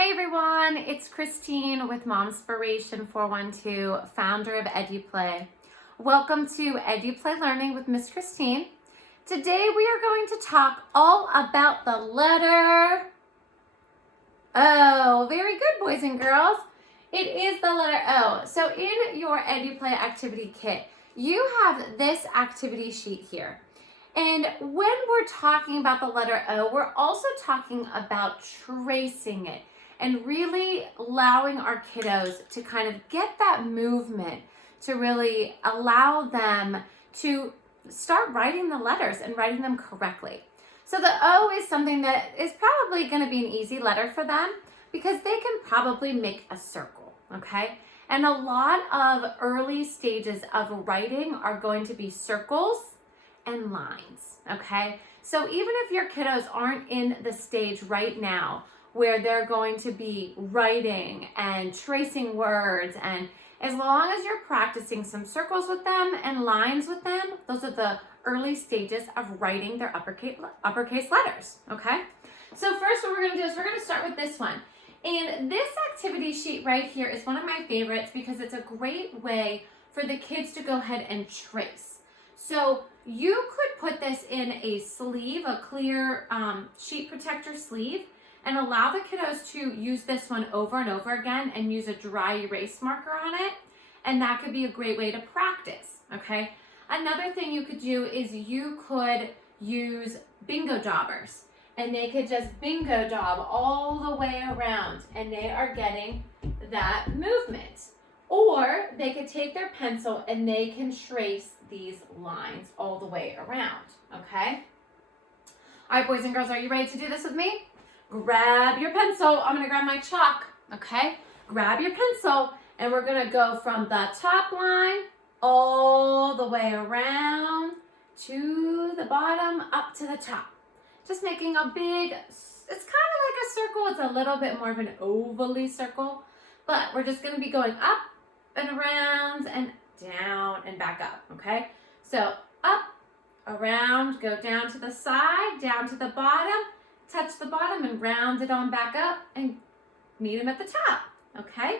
Hey everyone, it's Christine with Momspiration 412, founder of EduPlay. Welcome to EduPlay Learning with Miss Christine. Today we are going to talk all about the letter O. Very good, boys and girls. It is the letter O. So in your EduPlay Activity Kit, you have this activity sheet here. And when we're talking about the letter O, we're also talking about tracing it and really allowing our kiddos to kind of get that movement to really allow them to start writing the letters and writing them correctly. So the O is something that is probably going to be an easy letter for them because they can probably make a circle, okay? And a lot of early stages of writing are going to be circles and lines, okay? So even if your kiddos aren't in the stage right now where they're going to be writing and tracing words, and as long as you're practicing some circles with them and lines with them, those are the early stages of writing their uppercase letters, okay? So first what we're gonna do is we're gonna start with this one. And this activity sheet right here is one of my favorites because it's a great way for the kids to go ahead and trace. So you could put this in a sleeve, a clear sheet protector sleeve, and allow the kiddos to use this one over and over again and use a dry erase marker on it. And that could be a great way to practice, okay? Another thing you could do is you could use bingo jobbers, and they could just bingo job all the way around and they are getting that movement. Or they could take their pencil and they can trace these lines all the way around, okay? All right, boys and girls, are you ready to do this with me? Grab your pencil. I'm gonna grab my chalk, okay? Grab your pencil and we're gonna go from the top line all the way around to the bottom, up to the top. Just making a big, it's kind of like a circle. It's a little bit more of an ovally circle, but we're just gonna be going up and around and down and back up, okay? So up, around, go down to the side, down to the bottom, touch the bottom and round it on back up and meet them at the top, okay?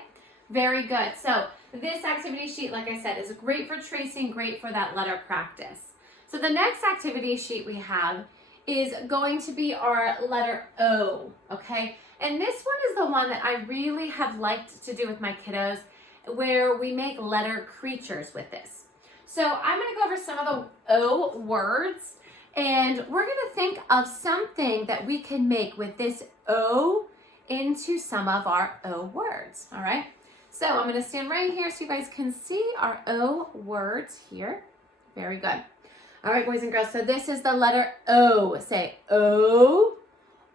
Very good. So this activity sheet, like I said, is great for tracing, great for that letter practice. So the next activity sheet we have is going to be our letter O, okay? And this one is the one that I really have liked to do with my kiddos, where we make letter creatures with this. So I'm gonna go over some of the O words, and we're gonna think of something that we can make with this O into some of our O words, all right? So I'm gonna stand right here so you guys can see our O words here. Very good. All right, boys and girls, so this is the letter O. Say O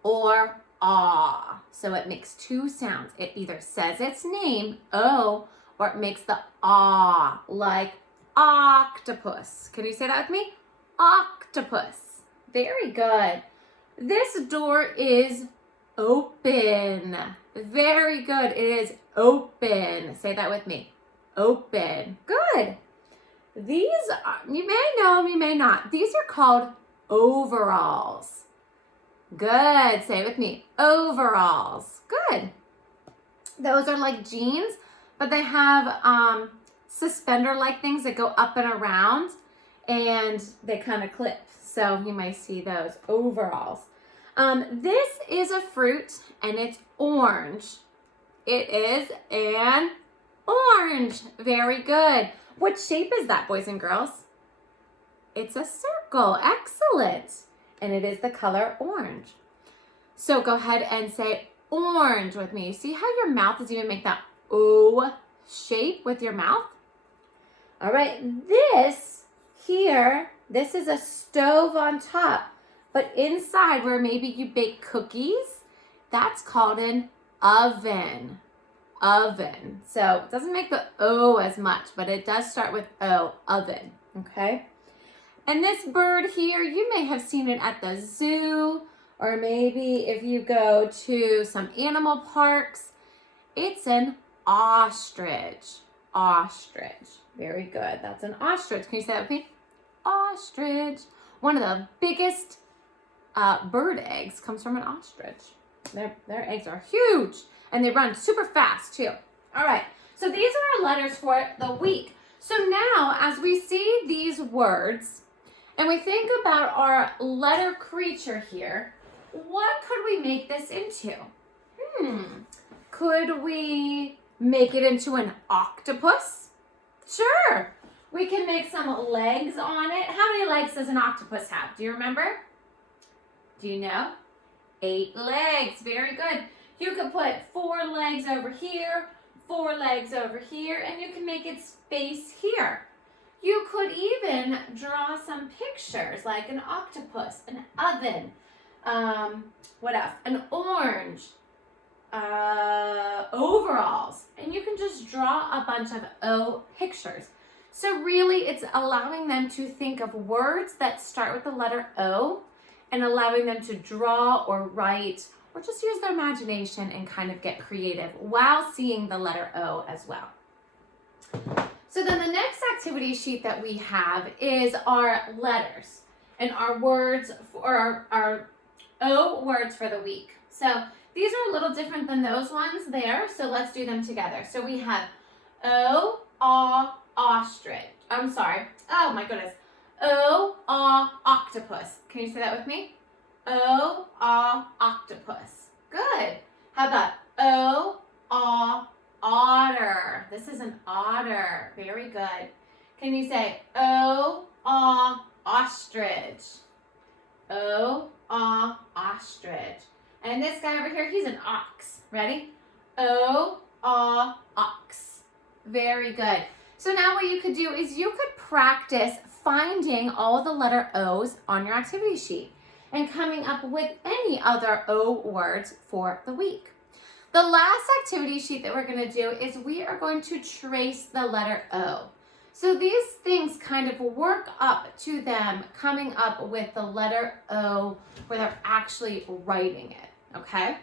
or ah. So it makes two sounds. It either says its name, O, or it makes the ah, like octopus. Can you say that with me? Octopus. Very good. This door is open. Very good. It is open. Say that with me. Open. Good. These, you may know them, you may not. These are called overalls. Good. Say it with me. Overalls. Good. Those are like jeans, but they have suspender-like things that go up and around, and they kind of clip. So you might see those overalls. This is a fruit, and it's orange. It is an orange. Very good. What shape is that, boys and girls? It's a circle. Excellent. And it is the color orange. So go ahead and say orange with me. See how your mouth is even make that O shape with your mouth? All right, this here, this is a stove on top, but inside where maybe you bake cookies, that's called an oven. Oven. So it doesn't make the O as much, but it does start with O, oven, okay? And this bird here, you may have seen it at the zoo, or maybe if you go to some animal parks, it's an ostrich. Ostrich. Very good. That's an ostrich. Can you say that with me? Ostrich. One of the biggest bird eggs comes from an ostrich. Their eggs are huge, and they run super fast too. All right, so these are our letters for the week. So now, as we see these words, and we think about our letter creature here, what could we make this into? Could we make it into an octopus? Sure. We can make some legs on it. How many legs does an octopus have? Do you remember? Do you know? 8 legs. Very good. You could put 4 legs over here, 4 legs over here, and you can make its face here. You could even draw some pictures like an octopus, an oven, what else? An orange, overalls, and you can just draw a bunch of O pictures. So really it's allowing them to think of words that start with the letter O and allowing them to draw or write or just use their imagination and kind of get creative while seeing the letter O as well. So then the next activity sheet that we have is our letters and our words for our O words for the week. So these are a little different than those ones there, so let's do them together. So we have O, aw, ostrich. I'm sorry. Oh my goodness. O, aw, octopus. Can you say that with me? O, aw, octopus. Good. How about O, aw, otter? This is an otter. Very good. Can you say O, aw, ostrich? O, aw, ostrich. And this guy over here, he's an ox. Ready? O, aw, ox. Very good. So now what you could do is you could practice finding all the letter O's on your activity sheet and coming up with any other O words for the week. The last activity sheet that we're going to do is we are going to trace the letter O. So these things kind of work up to them coming up with the letter O where they're actually writing it, okay?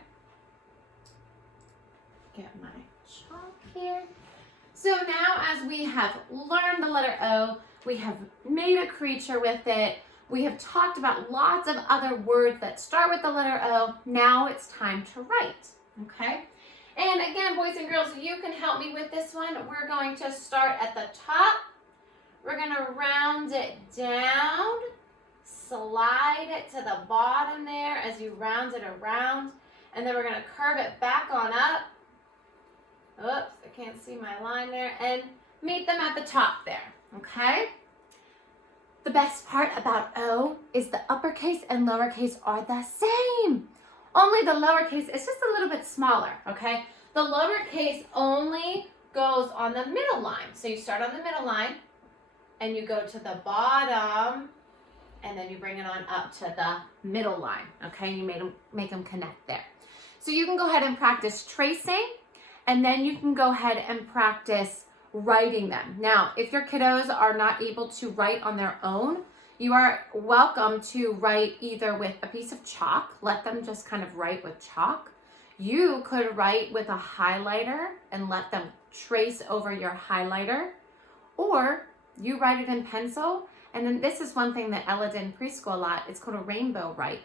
Get my chalk here. So now as we have learned the letter O, we have made a creature with it, we have talked about lots of other words that start with the letter O, now it's time to write, okay? And again, boys and girls, you can help me with this one. We're going to start at the top. We're going to round it down, slide it to the bottom there as you round it around, and then we're going to curve it back on up. Oops, I can't see my line there, and meet them at the top there, okay? The best part about O is the uppercase and lowercase are the same. Only the lowercase is just a little bit smaller, okay? The lowercase only goes on the middle line. So you start on the middle line, and you go to the bottom, and then you bring it on up to the middle line, okay? And you make them connect there. So you can go ahead and practice tracing, and then you can go ahead and practice writing them. Now, if your kiddos are not able to write on their own, you are welcome to write either with a piece of chalk, let them just kind of write with chalk. You could write with a highlighter and let them trace over your highlighter, or you write it in pencil. And then this is one thing that Ella did in preschool a lot. It's called a rainbow write,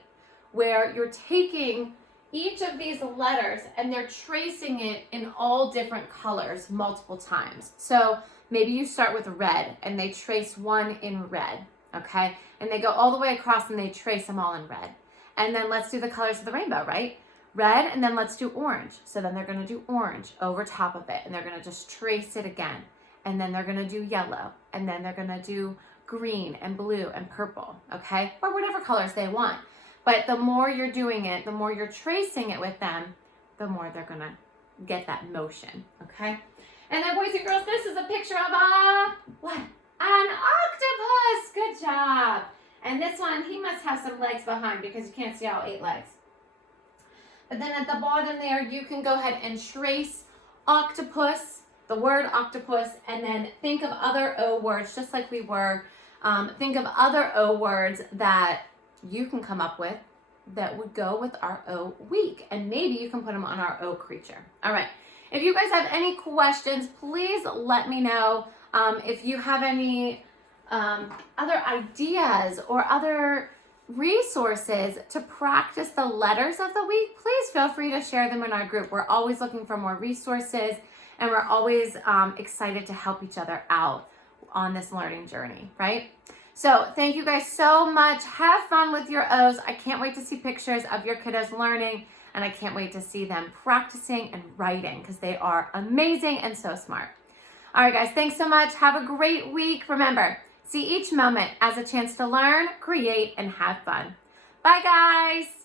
where you're taking each of these letters and they're tracing it in all different colors multiple times. So maybe you start with red and they trace one in red, okay? And they go all the way across and they trace them all in red. And then let's do the colors of the rainbow, right? Red, and then let's do orange. So then they're gonna do orange over top of it, and they're gonna just trace it again. And then they're gonna do yellow, and then they're gonna do green and blue and purple, okay? Or whatever colors they want. But the more you're doing it, the more you're tracing it with them, the more they're gonna get that motion, okay? And then boys and girls, this is a picture of what? An octopus, good job. And this one, he must have some legs behind because you can't see all 8 legs. But then at the bottom there, you can go ahead and trace octopus, the word octopus, and then think of other O words, just like we were. Think of other O words that you can come up with that would go with our O week. And maybe you can put them on our O creature. All right. If you guys have any questions, please let me know. If you have any other ideas or other resources to practice the letters of the week, please feel free to share them in our group. We're always looking for more resources, and we're always excited to help each other out on this learning journey, right? So thank you guys so much. Have fun with your O's. I can't wait to see pictures of your kiddos learning, and I can't wait to see them practicing and writing because they are amazing and so smart. All right, guys, thanks so much. Have a great week. Remember, see each moment as a chance to learn, create, and have fun. Bye, guys.